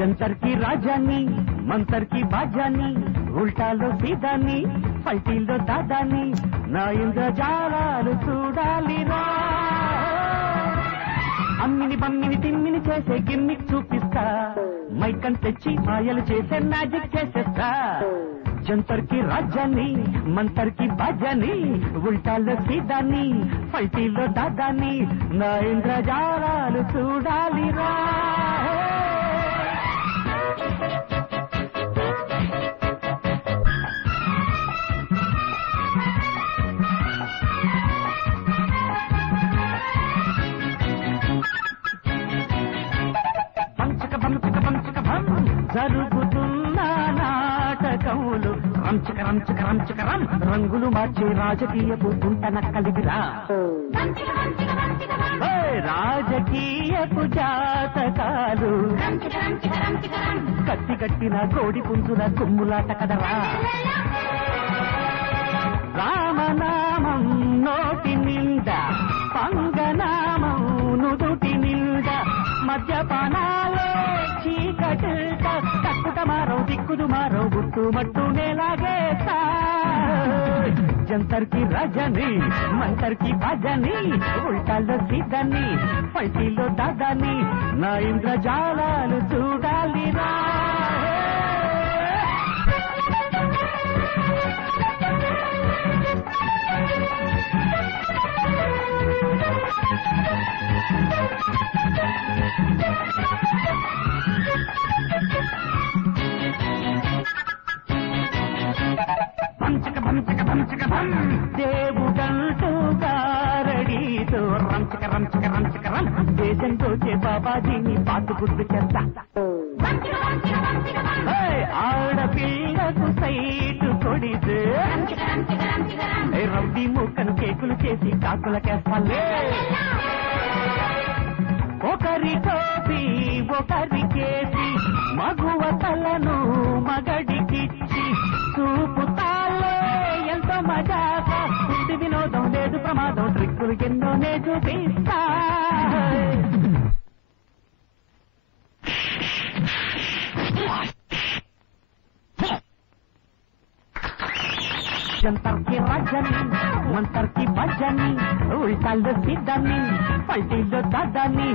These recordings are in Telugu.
జంతర్ కి రాజాని మంతర్ కి బాజాని ఉల్టాలో సీదాని పల్టీలో దాదాని నా ఇంద్రజాలాలు చూడాలిరా అమ్మిని బమ్మిని తిమ్మిని చేసే గిమ్మిక్ చూపిస్తా మైకన్ తెచ్చి మాయలు చేసే మ్యాజిక్ చేసేస్తా జంతర్ కి రాజాని మంతర్ కి బాజాని ఉల్టాలో సీదాని పల్టీలో దాదాని నా ఇంద్రజాలాలు చూడాలిరా జరుగుతున్న నాటకములు రంచక రంచక రంచకరం రంగులు మార్చే రాజకీయపు గుంటన కలిగిరా రాజకీయపు జాతకాలు కత్తి కట్టిన కోడి పుంజుల కొమ్ములాట కదరా రామనామం నోటి నిండా పంగనామం నుదుటి నిండా మద్యపానాలే చీకటిల్ట తక్కుట మారో దిక్కుదు మారో గుట్టు మట్టు నేలాగేస్తా జంతర్ కి రాజాని మంతర్ కి బాజాని ఉల్టాలో సీదాని పల్టీలో దాదాని నా ఇంద్రజాలాలు చూడాలిరా దేవుడంటూ గారడీతో రంచక రంచక రంచక రం దేశంతో చే బాబాజీని పాటు గుర్తు చేస్తా ఆడపిల్లకు సైటు కొడితే రవ్వి ముక్కను కేకులు చేసి కాకులకేస్తాలే ఒకరి కోపి ఒకరికేసి మగువ తలను మగడికిచ్చి చూపుతాలే ఎంతో మజాక ఇంటి వినోదం లేదు ప్రమాదం ట్రిక్కులు ఎన్నోనే చూపిస్తా జంతర్ కి రాజాని మంతర్ కి బాజాని ఉల్టాల్లో సీదాని పల్టీల్లో దాదాని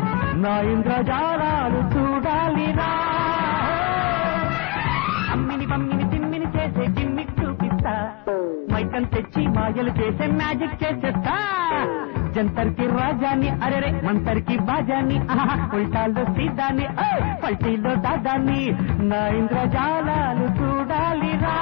నా ఇంద్రజాలాలు చూడాలిరా అమ్మిని బమ్మిని తిమ్మిని చేసే గిమ్మిక్ చూపిస్తా మైకన్ తెచ్చి మాయలు చేసే మ్యాజిక్ చేసేస్తా జంతర్ కి రాజాని అరెరే మంతర్ కి బాజాని ఉల్టాల్లో సీదాని పల్టీల్లో దాదాని నా ఇంద్రజాలాలు చూడాలిరా